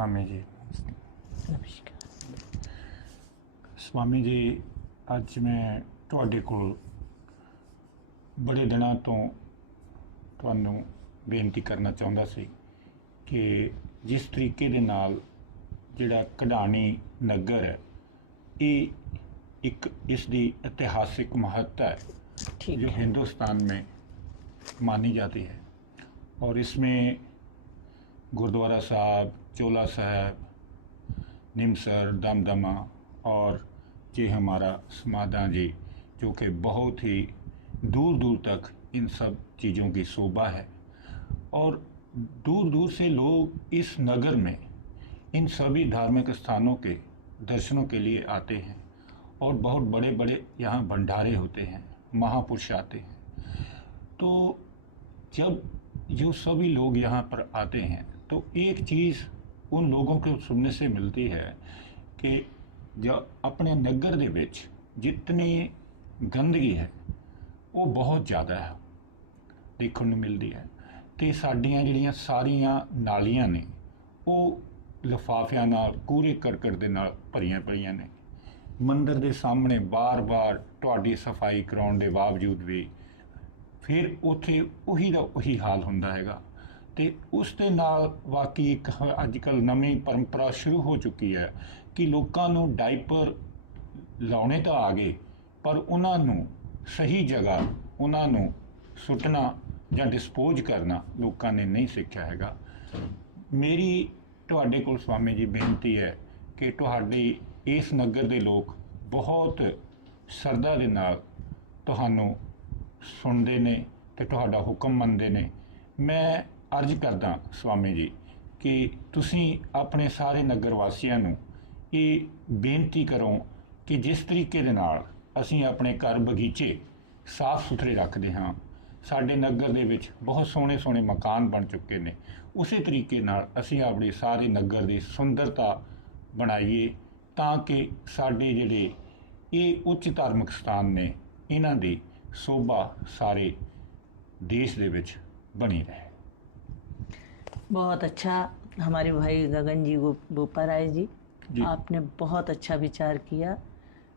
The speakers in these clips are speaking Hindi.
स्वामी जी। नमस्कार स्वामी जी, ਅੱਜ ਮੈਂ ਤੁਹਾਡੇ ਕੋਲ ਬੜੇ ਦਿਨਾਂ ਤੋਂ ਤੁਹਾਨੂੰ ਬੇਨਤੀ ਕਰਨਾ ਚਾਹੁੰਦਾ ਸੀ ਕਿ ਜਿਸ ਤਰੀਕੇ ਦੇ ਨਾਲ ਜਿਹੜਾ ਕਢਾਣੀ ਨਗਰ है, एक इसकी ऐतिहासिक महत्ता है जो हिंदुस्तान में मानी जाती है। और इसमें गुरुद्वारा साहब, चोला साहब, निमसर, दमदमा और ये हमारा समाधान जी, जो कि बहुत ही दूर दूर तक इन सब चीज़ों की शोभा है। और दूर दूर से लोग इस नगर में इन सभी धार्मिक स्थानों के दर्शनों के लिए आते हैं और बहुत बड़े बड़े यहाँ भंडारे होते हैं, महापुरुष आते हैं। तो जब जो सभी लोग यहाँ पर आते हैं तो एक चीज़ उन लोगों को सुनने से मिलती है कि जो अपने नगर दे विच जितनी गंदगी है वो बहुत ज़्यादा है देखने ਨੂੰ मिलती है। तो साड़ियाँ ਜਿਹੜੀਆਂ ਸਾਰੀਆਂ नालियां ने वो लिफाफियां नाल कूड़े करकट दे नाल भरियां पईयां ने। मंदिर के सामने बार बार तुहाडी सफाई कराउण दे बावजूद भी फिर उत्थे उही दा उही हाल हुंदा हैगा। ते उस दे नाल वाकई एक अजकल नवीं परंपरा शुरू हो चुकी है कि लोकां नूं डाइपर लाउणे तो आ गए पर उन्हां नूं सही जगह उन्हां नूं सुटना जां डिस्पोज करना लोकां ने नहीं सीखिया हैगा। मेरी तुहाडे कोल स्वामी जी बेनती है कि तुहाडी इस नगर के लोग बहुत श्रद्धा दे नाल तुहानूं सुनते ने ते तुहाडा हुक्म मनते ने। मैं अर्ज करदा स्वामी जी कि तुसीं अपने सारे नगर वासियां नूं ये बेनती करो कि जिस तरीके दे नाल असीं अपने घर बगीचे साफ सुथरे रखते हाँ, साडे नगर दे विच बहुत सोहणे सोहणे मकान बन चुके ने, उसी तरीके नाल असीं अपने सारे नगर की सुंदरता बनाइए ताकि साडे जिहड़े ये उच्च धार्मिक स्थान ने इन्हां दी शोभा सारे देश दे विच बनी रहे। बहुत अच्छा हमारे भाई गगन जी बोपा राय जी, आपने बहुत अच्छा विचार किया।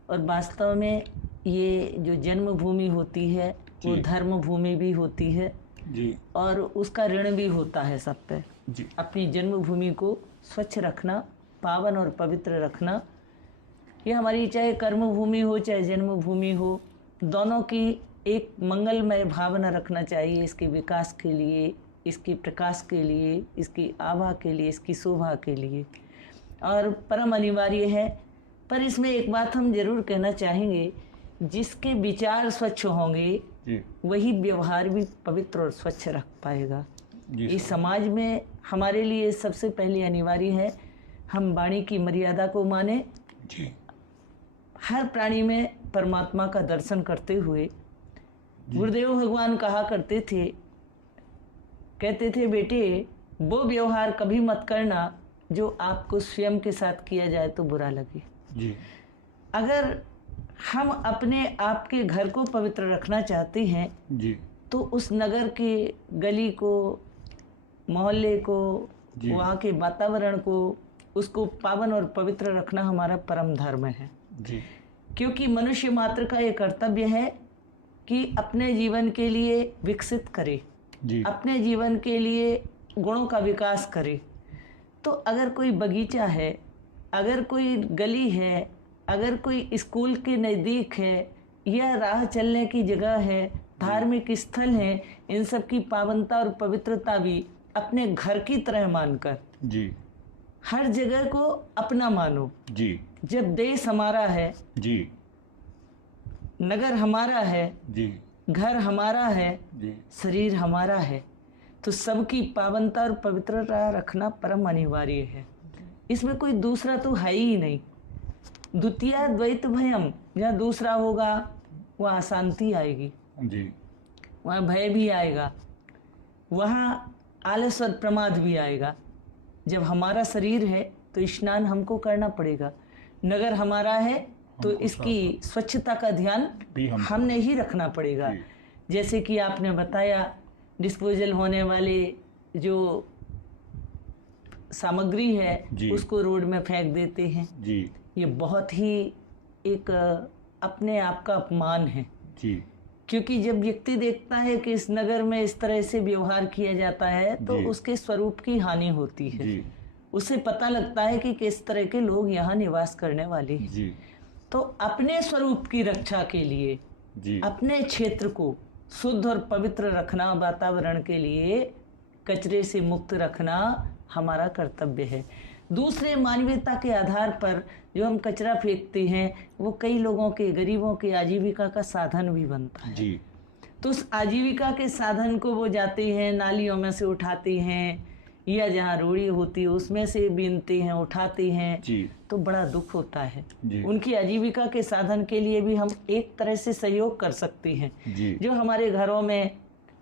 और वास्तव में ये जो जन्मभूमि होती है वो धर्म भूमि भी होती है जी, और उसका ऋण भी होता है सब पे जी। अपनी जन्मभूमि को स्वच्छ रखना, पावन और पवित्र रखना, ये हमारी चाहे कर्मभूमि हो चाहे जन्मभूमि हो, दोनों की एक मंगलमय भावना रखना चाहिए इसके विकास के लिए, इसके प्रकाश के लिए, इसकी आभा के लिए, इसकी शोभा के लिए, और परम अनिवार्य है। पर इसमें एक बात हम जरूर कहना चाहेंगे, जिसके विचार स्वच्छ होंगे वही व्यवहार भी पवित्र और स्वच्छ रख पाएगा। इस समाज में हमारे लिए सबसे पहले अनिवार्य है हम वाणी की मर्यादा को माने, हर प्राणी में परमात्मा का दर्शन करते हुए। गुरुदेव भगवान कहा करते थे, कहते थे बेटे वो व्यवहार कभी मत करना जो आपको स्वयं के साथ किया जाए तो बुरा लगे जी। अगर हम अपने आप के घर को पवित्र रखना चाहते हैं जी, तो उस नगर के गली को, मोहल्ले को, वहाँ के वातावरण को, उसको पावन और पवित्र रखना हमारा परम धर्म है जी। क्योंकि मनुष्य मात्र का ये कर्तव्य है कि अपने जीवन के लिए विकसित करे जी, अपने जीवन के लिए गुणों का विकास करे। तो अगर कोई बगीचा है, अगर कोई गली है, अगर कोई स्कूल के नज़दीक है या राह चलने की जगह है, धार्मिक स्थल है, इन सब की पावनता और पवित्रता भी अपने घर की तरह मानकर जी, हर जगह को अपना मानो जी। जब देश हमारा है जी, नगर हमारा है जी, घर हमारा है जी, शरीर हमारा है, तो सबकी पावनता और पवित्रता रखना परम अनिवार्य है। इसमें कोई दूसरा तो है ही नहीं। द्वितीय द्वैत भयम, जहाँ दूसरा होगा वहाँ अशांति आएगी जी, वहाँ भय भी आएगा, वहाँ आलस और प्रमाद भी आएगा। जब हमारा शरीर है तो स्नान हमको करना पड़ेगा, नगर हमारा है तो इसकी स्वच्छता का ध्यान हमने ही रखना पड़ेगा। जैसे कि आपने बताया डिस्पोजल होने वाले जो सामग्री है जी। उसको रोड में फेंक देते हैं। जी ये बहुत ही एक अपने आप का अपमान है, जी क्योंकि जब व्यक्ति देखता है कि इस नगर में इस तरह से व्यवहार किया जाता है तो जी। उसके स्वरूप की हानि होती है। जी उसे पता लगता है कि किस तरह के लोग यहाँ निवास करने वाले हैं। जी तो अपने स्वरूप की रक्षा के लिए जी अपने क्षेत्र को शुद्ध और पवित्र रखना, वातावरण के लिए कचरे से मुक्त रखना हमारा कर्तव्य है। दूसरे, मानवीयता के आधार पर जो हम कचरा फेंकते हैं वो कई लोगों के, गरीबों के आजीविका का साधन भी बनता है। जी तो उस आजीविका के साधन को वो जाते हैं नालियों में से उठाते हैं, या जहाँ रोड़ी होती है उसमें से बीनते हैं, उठाते हैं। जी तो बड़ा दुख होता है। जी उनकी आजीविका के साधन के लिए भी हम एक तरह से सहयोग कर सकते हैं। जी जो हमारे घरों में,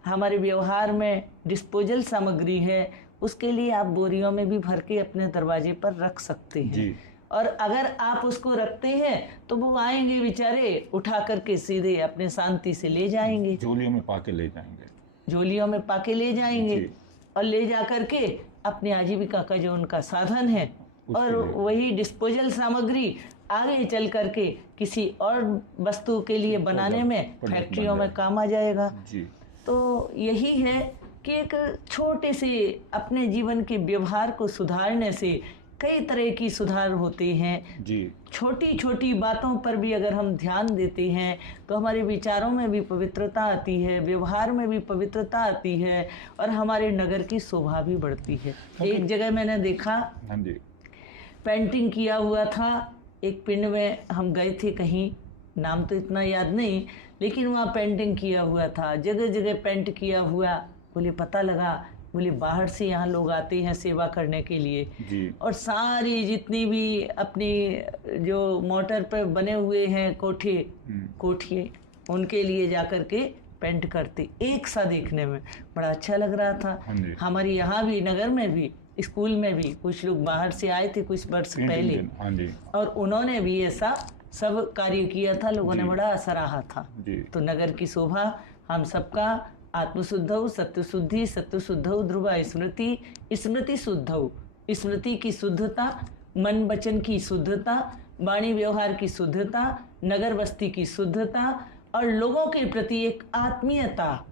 हमारे व्यवहार में डिस्पोजल सामग्री है, उसके लिए आप बोरियों में भी भर के अपने दरवाजे पर रख सकते हैं। जी और अगर आप उसको रखते हैं तो वो आएंगे बेचारे, उठा करके सीधे अपने शांति से ले जाएंगे, झोलियों में पाके ले जाएंगे। झोलियों में पाके ले जाएंगे जी। और ले जा करके अपनी आजीविका का जो उनका साधन है, और लिए। वही डिस्पोजल सामग्री आगे चल करके किसी और वस्तु के लिए बनाने में, प्रोडक्ट फैक्ट्रियों बन में काम आ जाएगा। जी तो यही है कि एक छोटे से अपने जीवन के व्यवहार को सुधारने से कई तरह की सुधार होते हैं। जी छोटी छोटी बातों पर भी अगर हम ध्यान देते हैं तो हमारे विचारों में भी पवित्रता आती है, व्यवहार में भी पवित्रता आती है, और हमारे नगर की शोभा भी बढ़ती है। एक जगह मैंने देखा, हाँ जी पेंटिंग किया हुआ था एक पिंड में, हम गए थे कहीं, नाम तो इतना याद नहीं, लेकिन वहाँ पेंटिंग किया हुआ था, जगह जगह पेंट किया हुआ। बोले पता लगा, बोले बाहर से यहाँ लोग आते हैं सेवा करने के लिए, जी और सारी जितनी भी अपनी जो मोटर पर बने हुए हैं कोठे, कोठिए, उनके लिए जा कर के पेंट करते। एक सा देखने में बड़ा अच्छा लग रहा था। हाँ जी। हमारे यहाँ भी नगर में भी, स्कूल में भी कुछ लोग बाहर से आए थे कुछ वर्ष पहले, हाँ जी और उन्होंने भी ऐसा सब कार्य किया था, लोगों ने जी। बड़ा सराहा था। जी तो नगर की शोभा हम सबका, आत्मशुद्धौ सत्य शुद्धि, सत्य शुद्धौ ध्रुवा स्मृति, स्मृति शुद्धौ, स्मृति की शुद्धता, मन वचन की शुद्धता, वाणी व्यवहार की शुद्धता, नगर बस्ती की शुद्धता, और लोगों के प्रति एक आत्मीयता,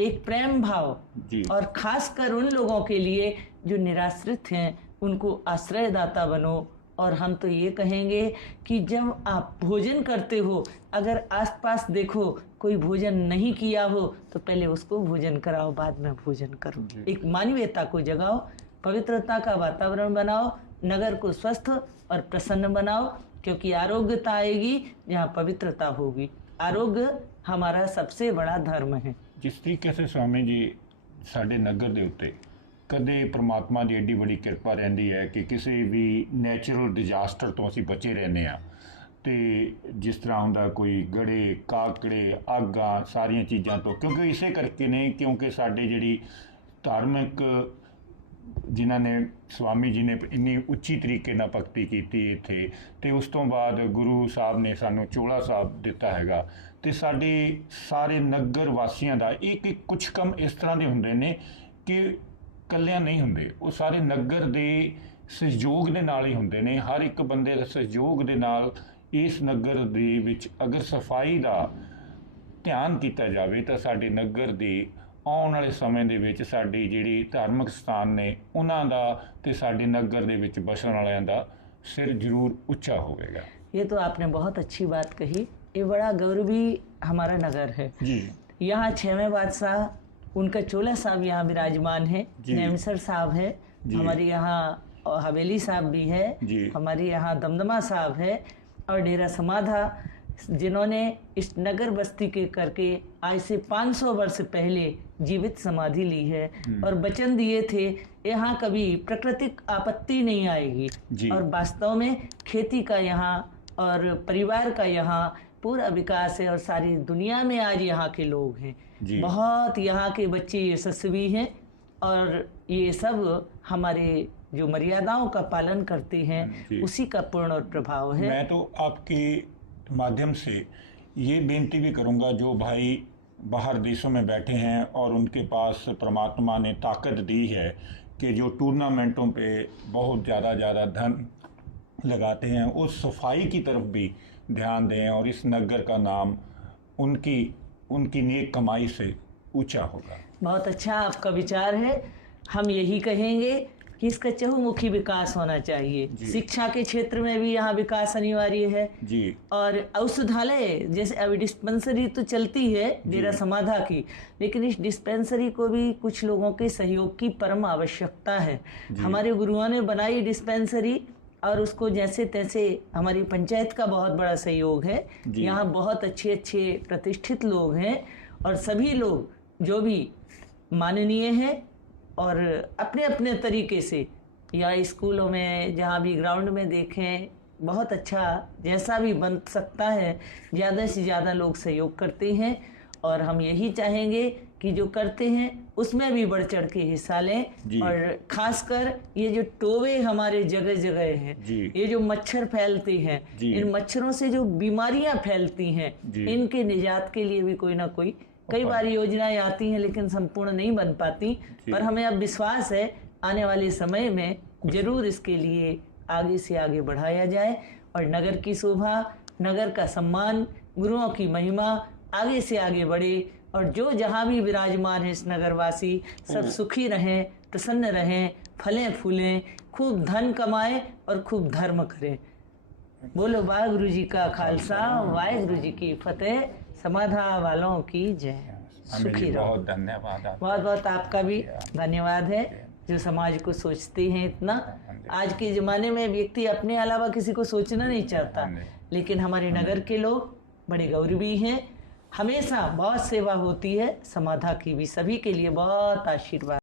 एक प्रेम भाव, जी और खासकर उन लोगों के लिए जो निराश्रित हैं उनको आश्रयदाता बनो। और हम तो ये कहेंगे कि जब आप भोजन करते हो, अगर आसपास देखो कोई भोजन नहीं किया हो तो पहले उसको भोजन कराओ, बाद में भोजन करो। जी। एक मानवीयता को जगाओ, पवित्रता का वातावरण बनाओ, नगर को स्वस्थ और प्रसन्न बनाओ, क्योंकि आरोग्यता आएगी जहाँ पवित्रता होगी। आरोग्य हमारा सबसे बड़ा धर्म है। जिस तरीके से स्वामी जी साडे नगर ਦੇ ਉੱਤੇ ਕਦੇ ਪ੍ਰਮਾਤਮਾ ਦੀ ਏਡੀ ਬੜੀ ਕਿਰਪਾ ਰਹਿੰਦੀ ਹੈ ਕਿ ਕਿਸੇ ਵੀ ਨੈਚੁਰਲ ਡਿਜ਼ਾਸਟਰ ਤੋਂ ਅਸੀਂ ਬਚੇ ਰਹਿੰਦੇ ਆ, ਤੇ ਜਿਸ ਤਰ੍ਹਾਂ ਹੁੰਦਾ ਕੋਈ ਗੜੇ, ਕਾਕੜੇ, ਆਗਾਂ, ਸਾਰੀਆਂ ਚੀਜ਼ਾਂ ਤੋਂ, ਕਿਉਂਕਿ ਇਸੇ ਕਰਕੇ ਨੇ, ਕਿਉਂਕਿ ਸਾਡੇ ਜਿਹੜੀ ਧਾਰਮਿਕ ਜਿਨ੍ਹਾਂ ਨੇ स्वामी जी ने इन्नी उच्ची तरीके ਨਾਲ भगती की ਇੱਥੇ, ਤੇ ਉਸ ਤੋਂ ਬਾਅਦ ਗੁਰੂ ਸਾਹਿਬ ਨੇ ਸਾਨੂੰ ਚੋਲਾ ਸਾਹਿਬ ਦਿੱਤਾ ਹੈਗਾ, ਤੇ ਸਾਡੇ ਸਾਰੇ ਨਗਰ ਵਾਸੀਆਂ ਦਾ ਇੱਕ ਕੁਝ ਕੰਮ ਇਸ ਤਰ੍ਹਾਂ ਦੇ ਹੁੰਦੇ ਨੇ ਕਿ ਇਕੱਲਿਆਂ ਨਹੀਂ ਹੁੰਦੇ, ਉਹ ਸਾਰੇ ਨਗਰ ਦੇ ਸਹਿਯੋਗ ਦੇ ਨਾਲ ਹੀ ਹੁੰਦੇ ਨੇ। ਹਰ ਇੱਕ ਬੰਦੇ ਦੇ ਸਹਿਯੋਗ ਦੇ ਨਾਲ ਇਸ ਨਗਰ ਦੇ ਵਿੱਚ ਅਗਰ ਸਫਾਈ ਦਾ ਧਿਆਨ ਕੀਤਾ ਜਾਵੇ ਤਾਂ ਸਾਡੇ ਨਗਰ ਦੇ ਆਉਣ ਵਾਲੇ ਸਮੇਂ ਦੇ ਵਿੱਚ ਸਾਡੀ ਜਿਹੜੀ ਧਾਰਮਿਕ ਸਥਾਨ ਨੇ ਉਹਨਾਂ ਦਾ ਤੇ ਸਾਡੇ ਨਗਰ ਦੇ ਵਿੱਚ ਬਸਣ ਵਾਲਿਆਂ ਦਾ ਸਿਰ ਜ਼ਰੂਰ ਉੱਚਾ ਹੋਵੇਗਾ। ये तो आपने बहुत अच्छी बात कही। ये बड़ा गौरवी हमारा नगर है। जी यहाँ 6वें बादशाह, उनका चोला साहब यहाँ विराजमान है, जी। नेमसर साहब है, जी। हमारे यहाँ हवेली साहब भी है, जी। हमारे यहाँ दमदमा साहब है, और डेरा समाधा, जिन्होंने इस नगर बस्ती के करके आज से 500 वर्ष पहले जीवित समाधि ली है, और वचन दिए थे यहाँ कभी प्राकृतिक आपत्ति नहीं आएगी। जी। और वास्तव में खेती का यहाँ और परिवार का यहाँ पूरा विकास है, और सारी दुनिया में आज यहाँ के लोग हैं। जी। बहुत यहाँ के बच्चे यशस्वी हैं, और ये सब हमारे जो मर्यादाओं का पालन करते हैं जी। उसी का पूर्ण और प्रभाव है। मैं तो आपके माध्यम से ये बेनती भी करूँगा, जो भाई बाहर देशों में बैठे हैं और उनके पास परमात्मा ने ताकत दी है कि जो टूर्नामेंटों पे बहुत ज़्यादा धन लगाते हैं, उस सफाई की तरफ भी ध्यान दें और इस नगर का नाम उनकी नेक कमाई से ऊंचा होगा। बहुत अच्छा आपका विचार है। हम यही कहेंगे कि इसका चहुमुखी विकास होना चाहिए। शिक्षा के क्षेत्र में भी यहाँ विकास अनिवार्य है जी। और औषधालय, जैसे अभी डिस्पेंसरी तो चलती है डेरा समाधा की, लेकिन इस डिस्पेंसरी को भी कुछ लोगों के सहयोग की परम आवश्यकता है। हमारे गुरुओं ने बनाई डिस्पेंसरी और उसको जैसे तैसे हमारी पंचायत का बहुत बड़ा सहयोग है। यहाँ बहुत अच्छे अच्छे प्रतिष्ठित लोग हैं और सभी लोग जो भी माननीय हैं और अपने अपने तरीके से, या स्कूलों में जहाँ भी ग्राउंड में देखें, बहुत अच्छा जैसा भी बन सकता है ज़्यादा से ज़्यादा लोग सहयोग करते हैं। और हम यही चाहेंगे कि जो करते हैं उसमें भी बढ़ चढ़ के हिस्सा लें। और खासकर ये जो टोवे हमारे जगह जगह हैं, ये जो मच्छर फैलते हैं, इन मच्छरों से जो बीमारियां फैलती हैं, इनके निजात के लिए भी कोई ना कोई कई बार योजनाएं आती हैं लेकिन संपूर्ण नहीं बन पाती। पर हमें अब विश्वास है आने वाले समय में जरूर इसके लिए आगे से आगे बढ़ाया जाए और नगर की शोभा, नगर का सम्मान, गुरुओं की महिमा आगे से आगे बढ़े और जो जहाँ भी विराजमान है इस नगरवासी सब सुखी रहें, प्रसन्न रहें, फलें फूलें, खूब धन कमाएं और खूब धर्म करें। बोलो वाहिगुरु जी का खालसा, वाहिगुरु जी की फतेह, समाधा वालों की जय। सुखी रहो। बहुत धन्यवाद। बहुत बहुत आपका भी धन्यवाद है जो समाज को सोचते हैं इतना। आज के ज़माने में व्यक्ति अपने अलावा किसी को सोचना नहीं चाहता, लेकिन हमारे नगर के लोग बड़े गौरवी हैं। हमेशा बहुत सेवा होती है समाधा की भी। सभी के लिए बहुत आशीर्वाद।